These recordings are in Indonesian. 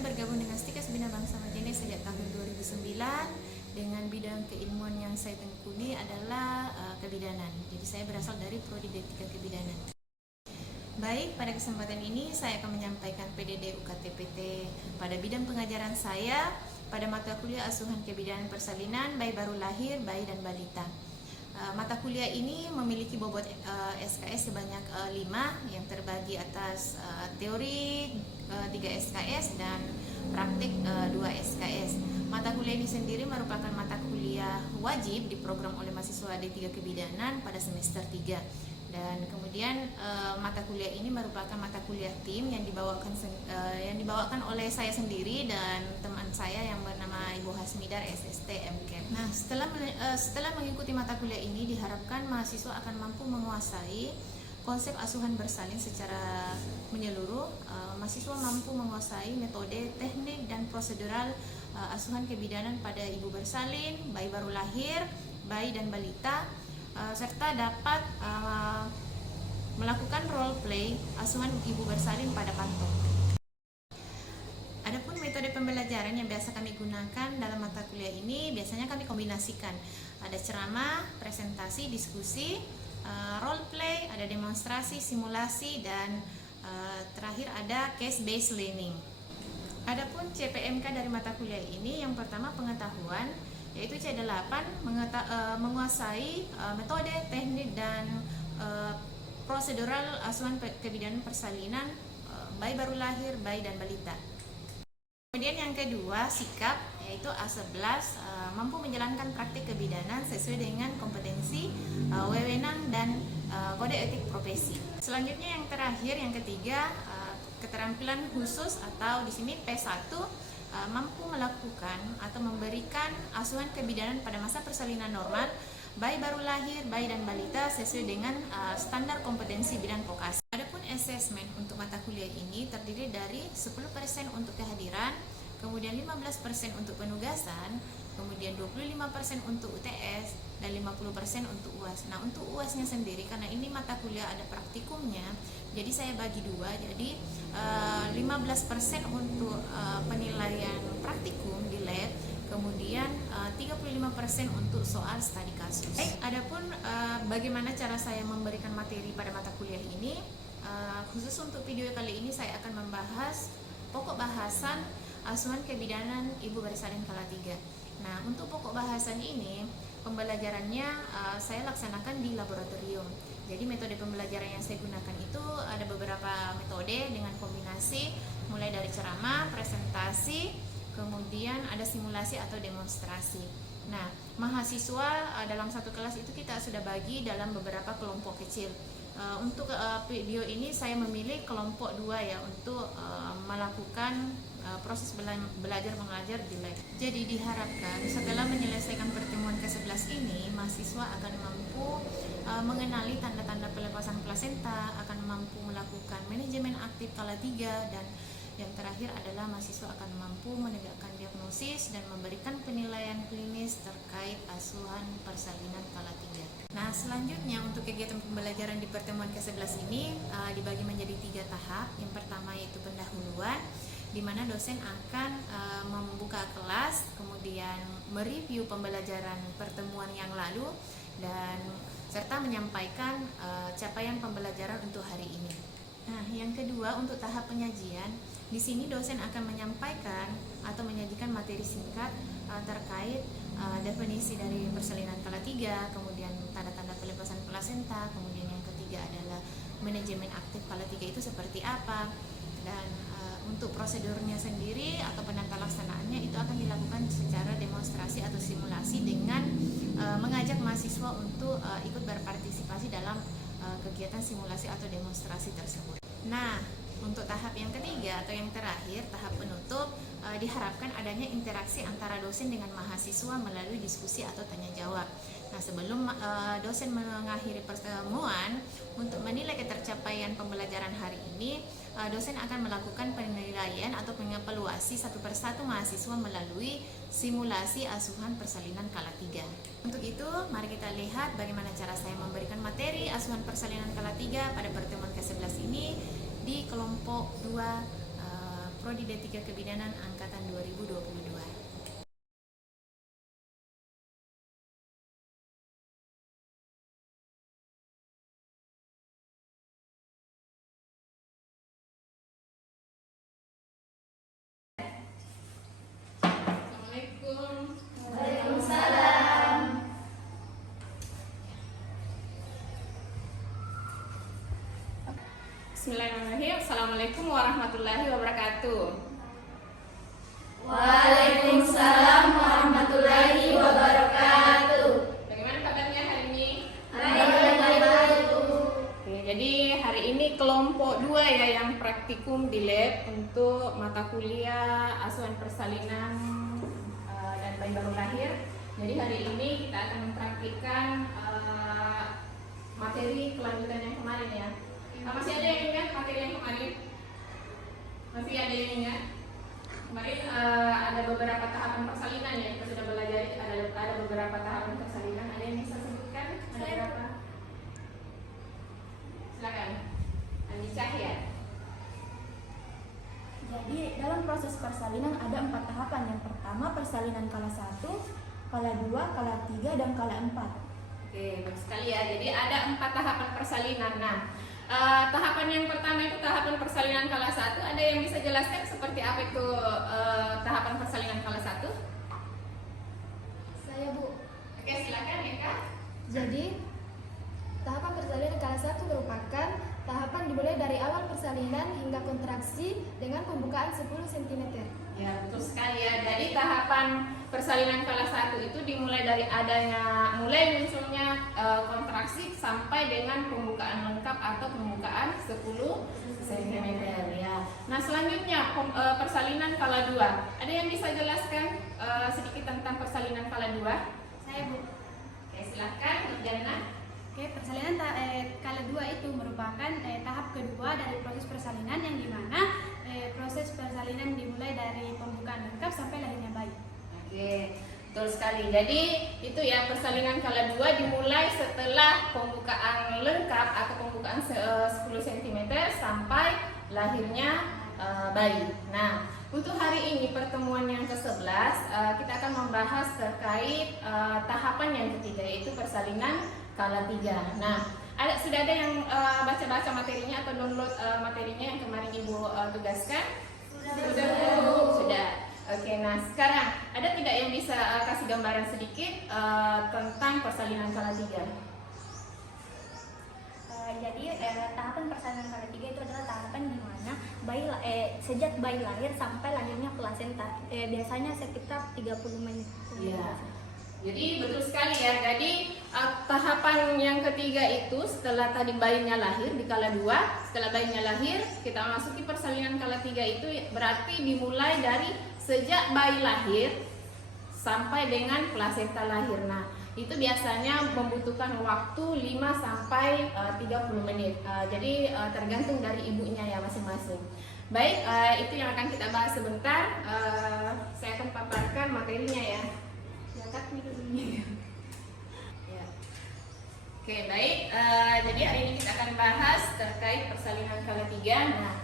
saya bergabung dengan Stikas Bina Bangsa Majene sejak tahun 2009 dengan bidang keilmuan yang saya tekuni adalah kebidanan. Jadi saya berasal dari Prodi D3 Kebidanan. Baik, pada kesempatan ini saya akan menyampaikan PDD UKT-PT pada bidang pengajaran saya pada mata kuliah asuhan kebidanan persalinan bayi baru lahir, bayi dan balita. Mata kuliah ini memiliki bobot SKS sebanyak 5 yang terbagi atas teori 3 SKS dan praktik 2 SKS. Mata kuliah ini sendiri merupakan mata kuliah wajib diprogram oleh mahasiswa D3 Kebidanan pada semester 3. Dan kemudian mata kuliah ini merupakan mata kuliah tim yang dibawakan oleh saya sendiri dan teman saya yang bernama Ibu Hasmidar SST MKM. Nah, setelah mengikuti mata kuliah ini diharapkan mahasiswa akan mampu menguasai konsep asuhan bersalin secara menyeluruh. Mahasiswa mampu menguasai metode, teknik dan prosedural asuhan kebidanan pada ibu bersalin, bayi baru lahir, bayi dan balita, serta dapat melakukan role play asuhan ibu bersalin pada pantong. Adapun metode pembelajaran yang biasa kami gunakan dalam mata kuliah ini biasanya kami kombinasikan. Ada ceramah, presentasi, diskusi, role play, ada demonstrasi, simulasi, dan terakhir ada case based learning. Adapun CPMK dari mata kuliah ini yang pertama pengetahuan, yaitu C8 menguasai metode, teknik dan prosedural asuhan kebidanan persalinan bayi baru lahir, bayi dan balita. Kemudian yang kedua sikap, yaitu A11 mampu menjalankan praktik kebidanan sesuai dengan kompetensi, wewenang dan kode etik profesi. Selanjutnya yang terakhir, yang ketiga, keterampilan khusus atau di sini P1 mampu melakukan atau memberikan asuhan kebidanan pada masa persalinan normal bayi baru lahir, bayi dan balita sesuai dengan standar kompetensi bidang vokasi. Adapun asesmen untuk mata kuliah ini terdiri dari 10% untuk kehadiran, kemudian 15% untuk penugasan, kemudian 25% untuk UTS dan 50% untuk UAS. Nah, untuk UASnya sendiri karena ini mata kuliah ada praktikumnya, jadi saya bagi dua. Jadi 15% untuk penilaian praktikum di lab, kemudian 35% untuk soal studi kasus. Adapun bagaimana cara saya memberikan materi pada mata kuliah ini, khusus untuk video kali ini saya akan membahas pokok bahasan asuhan kebidanan ibu bersalin kelas 3. Nah, untuk pokok bahasan ini pembelajarannya saya laksanakan di laboratorium. Jadi metode pembelajaran yang saya gunakan itu ada beberapa metode dengan kombinasi mulai dari ceramah, presentasi, kemudian ada simulasi atau demonstrasi. Nah, mahasiswa dalam satu kelas itu kita sudah bagi dalam beberapa kelompok kecil. Untuk video ini saya memilih kelompok 2 ya untuk melakukan proses belajar mengajar di lab. Jadi diharapkan setelah menyelesaikan pertemuan ke-11 ini mahasiswa akan mampu mengenali tanda-tanda pelepasan plasenta, akan mampu melakukan manajemen aktif kala 3, dan yang terakhir adalah mahasiswa akan mampu menegakkan diagnosis dan memberikan penilaian klinis terkait asuhan persalinan kala 3. Nah, selanjutnya untuk kegiatan pembelajaran di pertemuan ke-11 ini dibagi menjadi 3 tahap. Yang pertama yaitu pendahuluan, di mana dosen akan membuka kelas, kemudian mereview pembelajaran pertemuan yang lalu dan serta menyampaikan capaian pembelajaran untuk hari ini. Nah, yang kedua untuk tahap penyajian, di sini dosen akan menyampaikan atau menyajikan materi singkat terkait definisi dari persalinan kala 3, kemudian tanda-tanda pelepasan plasenta, kemudian yang ketiga adalah manajemen aktif kala 3 itu seperti apa, dan untuk prosedurnya sendiri atau penata laksanaannya itu akan dilakukan secara demonstrasi atau simulasi dengan mengajak mahasiswa untuk ikut berpartisipasi dalam kegiatan simulasi atau demonstrasi tersebut. Nah, untuk tahap yang ketiga atau yang terakhir, tahap penutup, diharapkan adanya interaksi antara dosen dengan mahasiswa melalui diskusi atau tanya jawab. Nah, sebelum dosen mengakhiri pertemuan, untuk menilai ketercapaian pembelajaran hari ini, dosen akan melakukan penilaian atau pengevaluasi satu persatu mahasiswa melalui simulasi asuhan persalinan kala 3. Untuk itu, mari kita lihat bagaimana cara saya memberikan materi asuhan persalinan kala 3 pada pertemuan ke-11 ini di kelompok 2 Prodi D3 Kebidanan angkatan 2022. Bismillahirrahmanirrahim. Assalamualaikum warahmatullahi wabarakatuh. Waalaikumsalam warahmatullahi wabarakatuh. Bagaimana kabarnya hari ini? Baik. Oke, jadi hari ini kelompok 2 ya yang praktikum di lab untuk mata kuliah asuhan persalinan dan bayi baru lahir. Jadi hari ini kita akan mempraktikkan materi kelanjutan yang kemarin ya. Masih ada yang ingat materi yang kemarin? Masih ada yang ingat? Kemarin ada beberapa tahapan persalinan ya, kita sudah belajar. Ada beberapa tahapan persalinan. Ada yang bisa sebutkan? Ada berapa? Silakan. Andi Cahya. Jadi dalam proses persalinan ada 4 tahapan. Yang pertama persalinan kala 1, kala 2, kala 3, dan kala 4. Oke, bagus sekali ya. Jadi ada 4 tahapan persalinan. Nah, tahapan yang pertama itu tahapan persalinan kala 1. Ada yang bisa jelaskan seperti apa itu tahapan persalinan kala 1? Saya, Bu. Oke, silakan Eka. Jadi tahapan persalinan kala 1 merupakan tahapan dimulai dari awal persalinan hingga kontraksi dengan pembukaan 10 cm. Ya, betul sekali ya. Jadi tahapan persalinan kala 1 itu dimulai dari mulai munculnya kontraksi sampai dengan pembukaan lengkap atau pembukaan 10 cm ya. Nah, selanjutnya persalinan kala 2. Ada yang bisa jelaskan sedikit tentang persalinan kala 2? Saya, Bu. Oke, silakan Nurjana. Oke, persalinan kala 2 itu merupakan tahap kedua dari proses persalinan yang dimana proses persalinan dimulai dari pembukaan lengkap sampai lahirnya bayi. Oke, betul sekali. Jadi itu ya, persalinan kala 2 dimulai setelah pembukaan lengkap atau pembukaan 10 cm sampai lahirnya bayi. Nah, untuk hari ini pertemuan yang ke-11 kita akan membahas terkait tahapan yang ketiga, yaitu persalinan kala 3. Nah, sudah ada yang baca-baca materinya atau download materinya yang kemarin Ibu tugaskan? Sudah. Oke, nah sekarang ada tidak yang bisa kasih gambaran sedikit tentang persalinan kala 3? Jadi tahapan persalinan kala 3 itu adalah tahapan di mana sejak bayi lahir sampai lahirnya plasenta. Biasanya sekitar 30 menit. Iya. Jadi betul sekali ya. Jadi tahapan yang ketiga itu setelah tadi bayinya lahir di kala 2, setelah bayinya lahir kita masuki persalinan kala 3 itu berarti dimulai dari sejak bayi lahir sampai dengan plasenta lahir. Nah, itu biasanya membutuhkan waktu 5 sampai 30 menit. Jadi tergantung dari ibunya ya masing-masing. Baik, itu yang akan kita bahas sebentar. Saya akan paparkan materinya ya. Ya. Oke, baik. Jadi hari ini kita akan bahas terkait persalinan kala 3. Nah,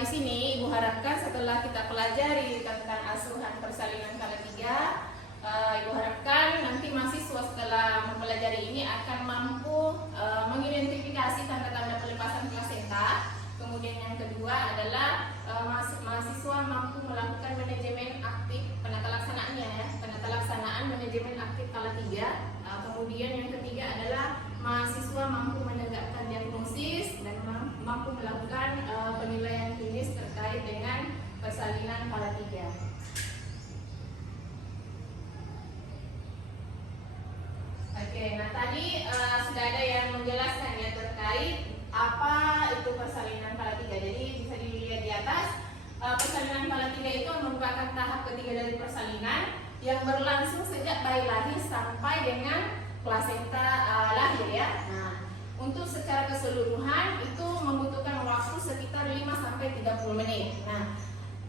di sini Ibu harapkan setelah kita pelajari tentang asuhan persalinan kala 3, Ibu harapkan nanti mahasiswa setelah mempelajari ini akan mampu mengidentifikasi tanda-tanda pelepasan plasenta. Kemudian yang kedua adalah mahasiswa mampu melakukan manajemen aktif penata laksanaannya ya, penata laksanaan manajemen aktif kala 3. Kemudian yang ketiga adalah mahasiswa mampu menegakkan diagnosis dan mampu melakukan penilaian klinis terkait dengan persalinan kala 3. Oke, nah tadi sudah ada yang menjelaskan ya terkait apa itu persalinan kala 3. Jadi bisa dilihat di atas, persalinan kala 3 itu merupakan tahap ketiga dari persalinan yang berlangsung sejak bayi lahir sampai dengan plasenta lahir ya. Nah, untuk secara keseluruhan itu membutuhkan waktu sekitar 5 sampai 30 menit. Nah,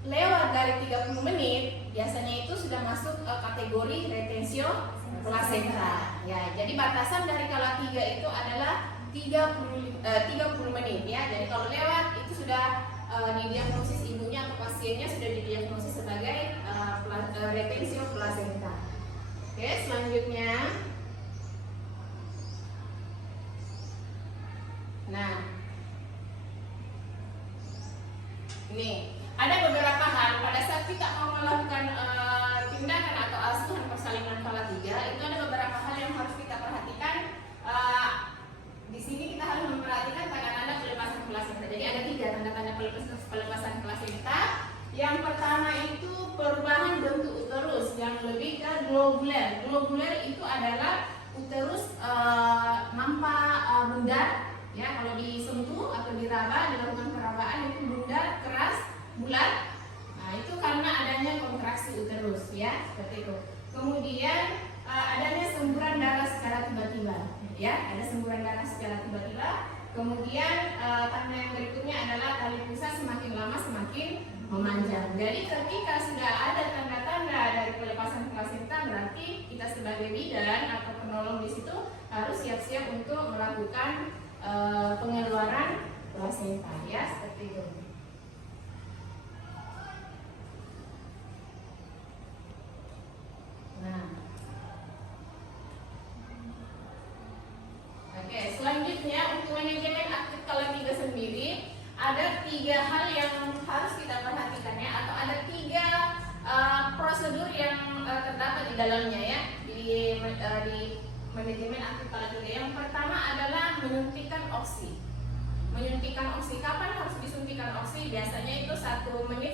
lewat dari 30 menit biasanya itu sudah masuk kategori retensio plasenta. Ya, jadi batasan dari kala 3 itu adalah 30 menit ya. Jadi kalau lewat itu sudah didiagnosis ibunya ibunya atau pasiennya sudah didiagnosis sebagai retensio plasenta. Oke, selanjutnya. Nah, ini ada beberapa hal pada saat kita mau melakukan tindakan atau asuhan persalinan kala 3, itu ada beberapa hal yang harus kita perhatikan. Di sini kita harus memperhatikan tanda-tanda pelepasan plasenta. Jadi ada 3 tanda-tanda pelepasan plasenta. Yang pertama itu perubahan bentuk uterus yang lebih ke globuler. Globuler itu adalah uterus nampak bundar, ya, kalau disentuh atau diraba, dilakukan perabaan itu bundar, keras, bulat. Nah, itu karena adanya kontraksi uterus, ya, seperti itu. Kemudian adanya semburan darah secara tiba-tiba, ya, ada semburan darah secara tiba-tiba. Kemudian tanda yang berikutnya adalah tali pusat semakin lama semakin memanjang. Jadi ketika sudah ada tanda-tanda dari pelepasan plasenta, berarti kita sebagai bidan atau penolong di situ harus siap-siap untuk melakukan pengeluaran plasenta, ya, seperti itu. Nah, oke, selanjutnya untuk manajemen aktif kala 3 sendiri ada 3 hal yang harus kita perhatikan, ya, atau ada 3 prosedur yang terdapat di dalamnya, ya, di manajemen aktif kala 3. Yang pertama adalah menyuntikkan oksi. Menyuntikkan oksi, kapan harus disuntikan oksi? Biasanya itu 1 menit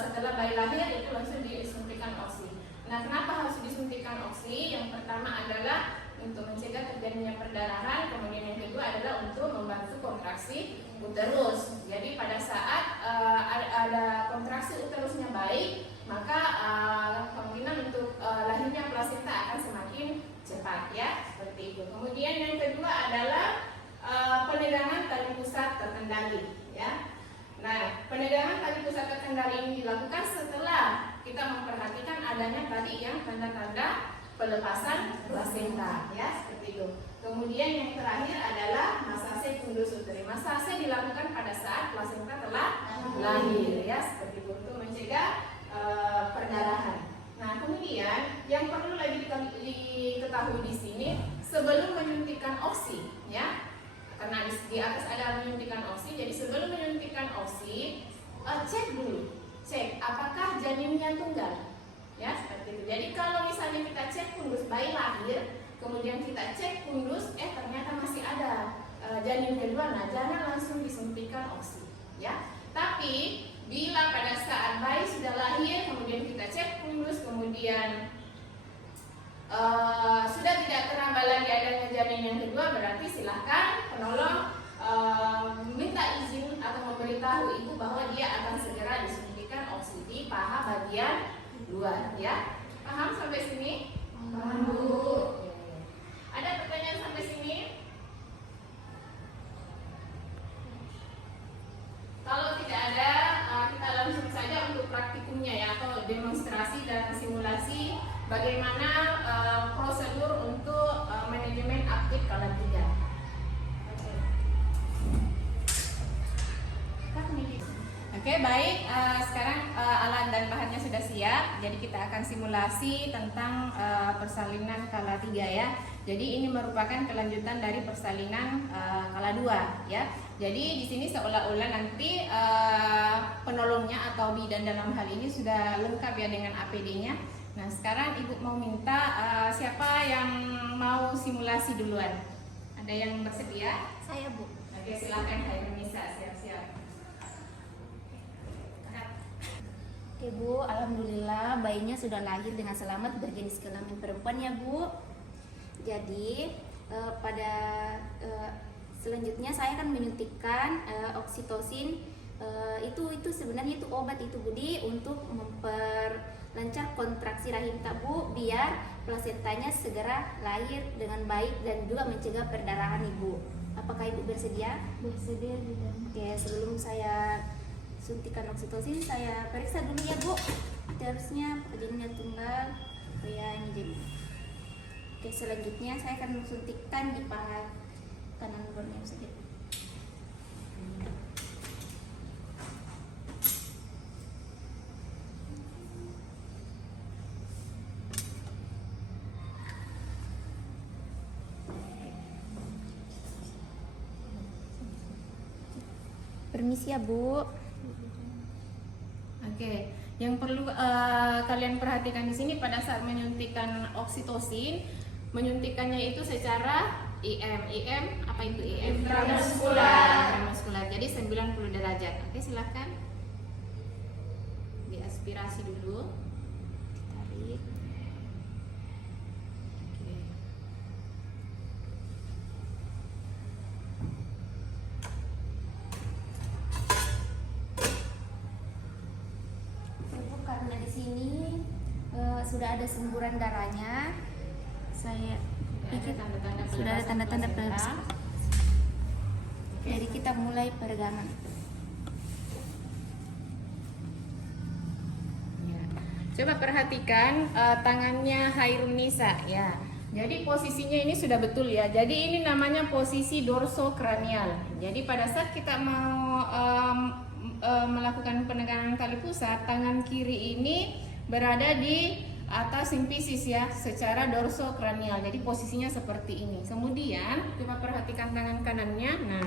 setelah bayi lahir itu langsung disuntikan oksi. Nah, kenapa harus disuntikan oksi? Yang pertama adalah untuk mencegah terjadinya perdarahan, kemudian yang kedua adalah untuk membantu kontraksi uterus. Jadi pada saat ada kontraksi uterusnya baik, maka kemungkinan untuk lahirnya plasenta akan semakin cepat, ya, seperti itu. Kemudian yang kedua adalah penegangan tali pusat terkendali, ya. Nah, penegangan tali pusat terkendali ini dilakukan setelah kita memperhatikan adanya tadi yang tanda-tanda pelepasan plasenta, ya, seperti itu. Kemudian yang terakhir adalah masase fundus uteri. Masase dilakukan pada saat plasenta telah lahir, ya, seperti itu, untuk mencegah perdarahan. Nah, kemudian yang perlu lagi diketahui di sini sebelum menyuntikkan oksi, ya, karena di atas ada menyuntikkan oksi. Jadi sebelum menyuntikkan oksi, cek dulu, cek apakah janinnya tunggal, ya, seperti itu. Jadi kalau misalnya kita cek fundus bayi lahir, kemudian kita cek fundus, ternyata masih ada janin kedua, nah jangan langsung disuntikan oksi, ya. Tapi bila pada saat bayi sudah lahir, kemudian kita cek fundus, kemudian sudah tidak terambah lagi adanya janin yang kedua, berarti silahkan penolong minta izin atau memberitahu ibu bahwa dia akan segera disuntikan oksi di paha bagian luar, ya. Paham sampai sini? Paham, Bu. Ada pertanyaan sampai sini? Kalau tidak ada, kita langsung saja untuk praktikumnya, ya, atau demonstrasi dan simulasi bagaimana prosedur untuk manajemen aktif kala 3. Oke, baik. Sekarang alat dan bahannya sudah siap. Jadi kita akan simulasi tentang persalinan kala 3, ya. Jadi ini merupakan kelanjutan dari persalinan kala 2, ya. Jadi di sini seolah-olah nanti penolongnya atau bidan dalam hal ini sudah lengkap, ya, dengan APD-nya. Nah, sekarang ibu mau minta siapa yang mau simulasi duluan? Ada yang bersedia? Saya, Bu. Oke, silakan Kak Nisa, siap-siap. Oke, Bu, alhamdulillah bayinya sudah lahir dengan selamat, berjenis kelamin perempuan, ya, Bu. Jadi pada selanjutnya saya akan menyuntikkan oksitosin. Itu sebenarnya itu obat itu, Budi, untuk memperlancar kontraksi rahim tak, Bu, biar plasentanya segera lahir dengan baik dan juga mencegah perdarahan, Ibu. Apakah Ibu bersedia? Bersedia, bidan. Oke, sebelum saya suntikan oksitosin, saya periksa dulu, ya, Bu. Terusnya janinnya tunggal, ya, ini jadi. Oke, selanjutnya saya akan suntikkan di paha kanan borneo saja. permisi ya Bu. Oke, yang perlu kalian perhatikan di sini pada saat menyuntikkan oksitosin, menyuntikannya itu secara IM. Apa itu IM? Intramuskular. Jadi 90 derajat. Oke, silahkan diaspirasi dulu. Tarik. Oke. Ibu, karena di sini sudah ada semburan darahnya, saya pikir sudah ada tanda-tanda pelepasan. Jadi kita mulai peregangan. Ya. Coba perhatikan tangannya Hairunisa ya. Jadi posisinya ini sudah betul ya. Jadi ini namanya posisi dorsokranial. Jadi pada saat kita mau melakukan penegangan tali pusat, tangan kiri ini berada di atas simfisis ya, secara dorsokranial. Jadi posisinya seperti ini. Kemudian coba perhatikan tangan kanannya. Nah,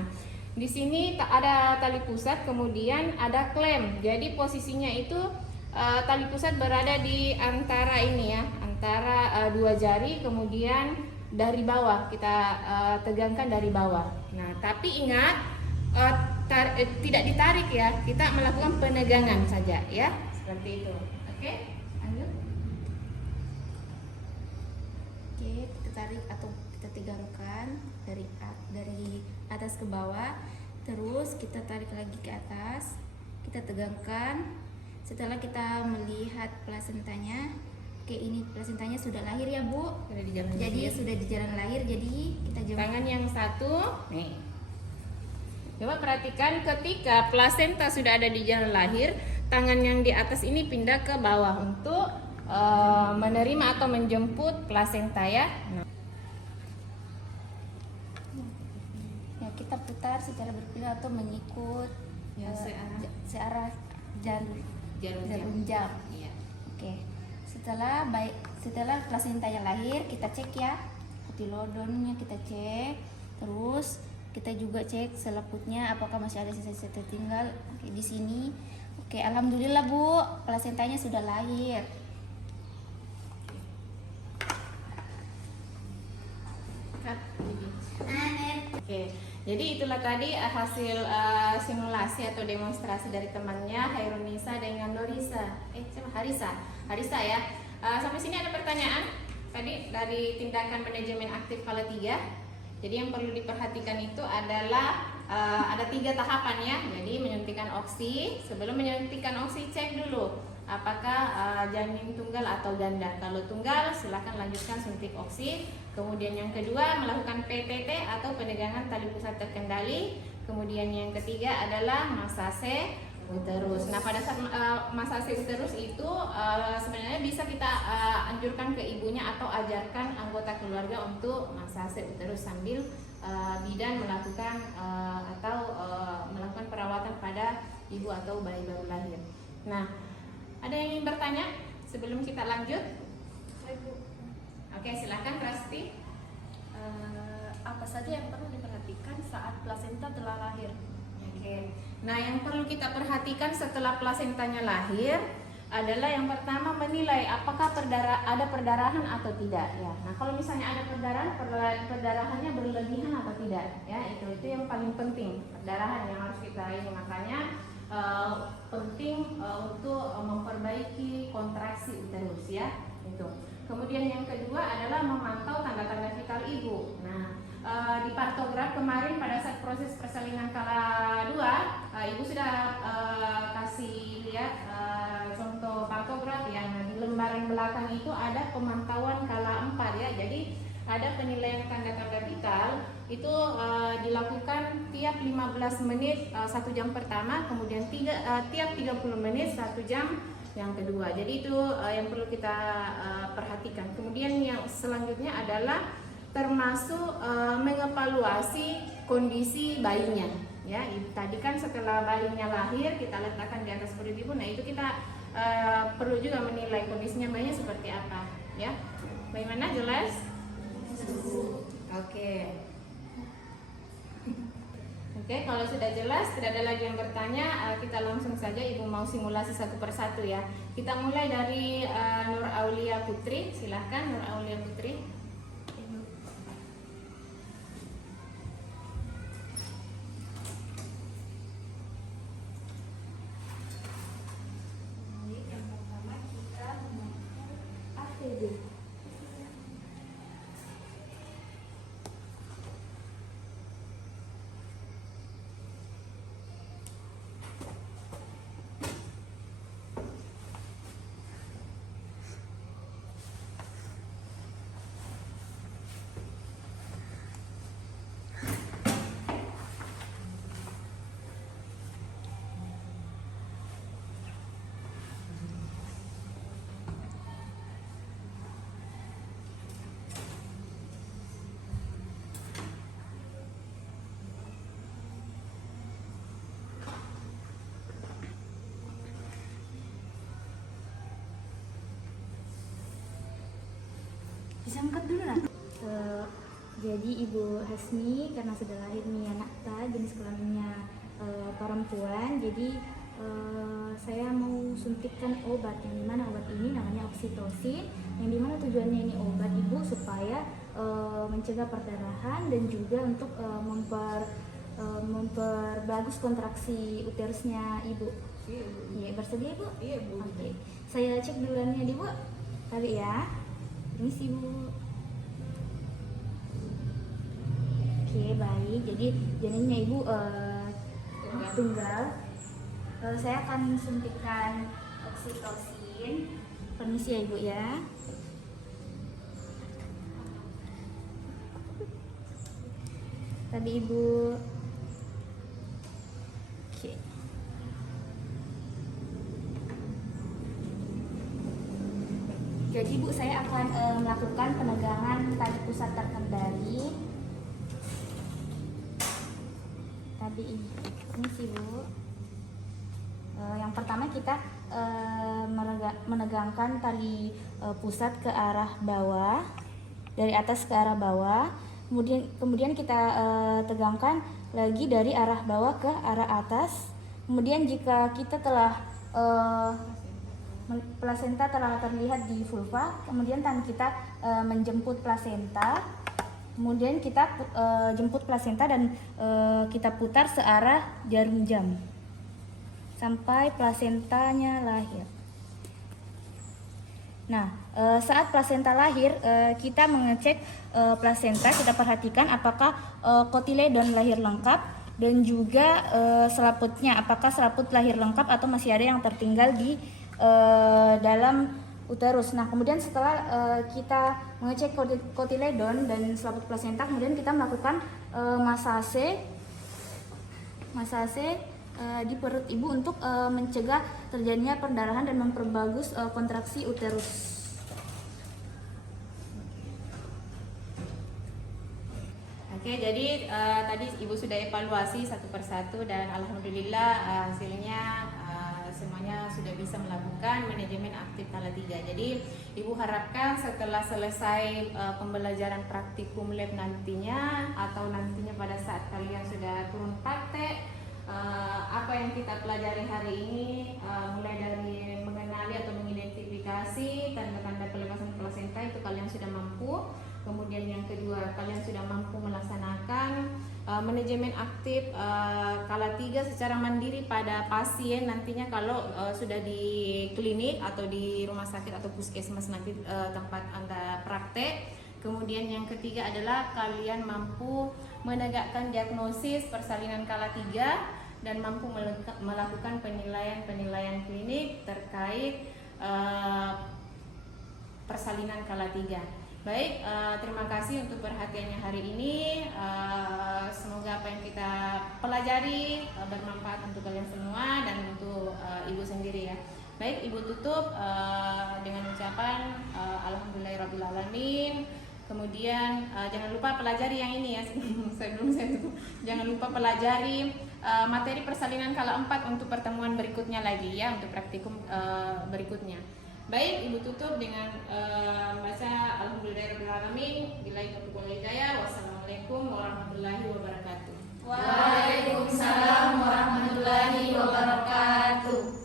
di sini ada tali pusat, kemudian ada klem. Jadi posisinya itu tali pusat berada di antara ini ya, antara dua jari, kemudian dari bawah kita tegangkan dari bawah. Nah, tapi ingat tidak ditarik ya, kita melakukan penegangan saja ya, seperti itu. Oke, lanjut. Oke, kita tarik atau kita tegangkan dari atas ke bawah, terus kita tarik lagi ke atas, kita tegangkan. Setelah kita melihat plasentanya, oke, ini plasentanya sudah lahir ya Bu. Sudah di jalan Jadi lahir. sudah di jalan lahir, jadi kita jemput. Tangan yang satu, nih. Coba perhatikan ketika plasenta sudah ada di jalan lahir, tangan yang di atas ini pindah ke bawah untuk menerima atau menjemput plasenta ya. Nah. Ya, kita putar secara berpihak atau mengikut Ya, searah jalur Jarum jam. Iya. Oke. Setelah plasentanya lahir, kita cek ya kotilodonnya, kita cek. Terus kita juga cek selaputnya apakah masih ada sisa-sisa tertinggal. Oke, di sini. Oke, alhamdulillah Bu, plasentanya sudah lahir. Oke, jadi itulah tadi hasil simulasi atau demonstrasi dari temannya Hairunisa dengan Norisa. Harisa ya. Sampai sini ada pertanyaan tadi dari tindakan manajemen aktif kala 3. Jadi yang perlu diperhatikan itu adalah ada 3 tahapan ya. Jadi menyuntikkan oksi. Sebelum menyuntikkan oksi, cek dulu apakah janin tunggal atau ganda. Kalau tunggal silahkan lanjutkan suntik oksi. Kemudian yang kedua melakukan PTT atau penegangan tali pusat terkendali. Kemudian yang ketiga adalah masase uterus. Nah, pada saat masase uterus itu sebenarnya bisa kita anjurkan ke ibunya atau ajarkan anggota keluarga untuk masase uterus sambil bidan melakukan atau melakukan perawatan pada ibu atau bayi baru lahir. Nah, ada yang ingin bertanya sebelum kita lanjut? Oke, silakan Prasti. Apa saja yang perlu diperhatikan saat plasenta telah lahir? Oke. Nah, yang perlu kita perhatikan setelah plasentanya lahir adalah yang pertama menilai apakah ada perdarahan atau tidak ya. Nah, kalau misalnya ada perdarahannya berlebihan atau tidak ya, itu yang paling penting, perdarahan yang harus kita ini. Makanya penting untuk memperbaiki kontraksi uterus ya, itu. Kemudian yang kedua adalah memantau tanda-tanda vital ibu. Nah, di partograf kemarin pada saat proses persalinan kala 2, ibu sudah kasih lihat contoh partograf yang di lembaran belakang itu ada pemantauan kala 4 ya. Jadi ada penilaian tanda-tanda vital itu dilakukan tiap 15 menit 1 jam pertama, kemudian tiap 30 menit 1 jam yang kedua. Jadi itu yang perlu kita perhatikan. Kemudian yang selanjutnya adalah termasuk mengevaluasi kondisi bayinya ya. Tadi kan setelah bayinya lahir kita letakkan di atas perut ibu. Nah, itu kita perlu juga menilai kondisinya bayinya seperti apa ya. Bagaimana, jelas? Oke. Oke, kalau sudah jelas, tidak ada lagi yang bertanya, kita langsung saja. Ibu mau simulasi satu persatu ya. Kita mulai dari Nur Aulia Putri. Silahkan Nur Aulia Putri. Yang pertama kita menggunakan ATD. Bisa angkat dulu lah. Jadi Ibu Hasmi karena sudah lahir nih anakta jenis kelaminnya perempuan, jadi saya mau suntikkan obat yang dimana obat ini namanya oksitosin, yang dimana tujuannya ini obat Ibu supaya mencegah perdarahan dan juga untuk memperbagus kontraksi uterusnya Ibu. Iya, bersedia Ibu? Iya Bu. Oke, saya cek duluannya di Bu kali ya. Permisi Bu. Oke, baik. Jadi janinnya Ibu tunggal. Saya akan suntikan oksitosin. Permisi ya Ibu ya. Tadi Ibu. Oke. Jadi Bu, saya akan melakukan penegangan tali pusat terkendali. Tadi ini sih Bu. Yang pertama kita menegangkan tali pusat ke arah bawah, dari atas ke arah bawah. Kemudian kita tegangkan lagi dari arah bawah ke arah atas. Kemudian jika kita telah plasenta telah terlihat di vulva, kemudian tangan kita menjemput plasenta, kemudian kita jemput plasenta dan kita putar searah jarum jam sampai plasentanya lahir. Nah, saat plasenta lahir, kita mengecek plasenta, kita perhatikan apakah kotiledon lahir lengkap dan juga selaputnya, apakah selaput lahir lengkap atau masih ada yang tertinggal di dalam uterus. Nah, kemudian setelah kita mengecek kotiledon dan selaput plasenta, kemudian kita melakukan masase di perut Ibu untuk mencegah terjadinya perdarahan dan memperbagus kontraksi uterus. Oke, jadi tadi Ibu sudah evaluasi satu persatu dan alhamdulillah hasilnya semuanya sudah bisa melakukan manajemen aktif kala 3. Jadi Ibu harapkan setelah selesai pembelajaran praktikum lab nantinya atau nantinya pada saat kalian sudah turun praktek, apa yang kita pelajari hari ini, mulai dari mengenali atau mengidentifikasi tanda-tanda pelepasan plasenta itu kalian sudah mampu. Kemudian yang kedua, kalian sudah mampu melaksanakan manajemen aktif kala 3 secara mandiri pada pasien nantinya kalau sudah di klinik atau di rumah sakit atau puskesmas nanti tempat Anda praktek. Kemudian yang ketiga adalah kalian mampu menegakkan diagnosis persalinan kala 3 dan mampu melakukan penilaian klinik terkait persalinan kala 3. Baik, terima kasih untuk perhatiannya hari ini. Semoga apa yang kita pelajari bermanfaat untuk kalian semua dan untuk Ibu sendiri ya. Baik, Ibu tutup dengan ucapan alhamdulillahirrabbilalamin. Kemudian jangan lupa pelajari yang ini ya, sebelum saya tutup. Jangan lupa pelajari materi persalinan kala 4 untuk pertemuan berikutnya lagi ya, untuk praktikum berikutnya. Baik, Ibu tutup dengan baca alhamdulillahirabbil alamin. Billahi taufiq wal hidayah. Wassalamualaikum warahmatullahi wabarakatuh. Waalaikumsalam warahmatullahi wabarakatuh.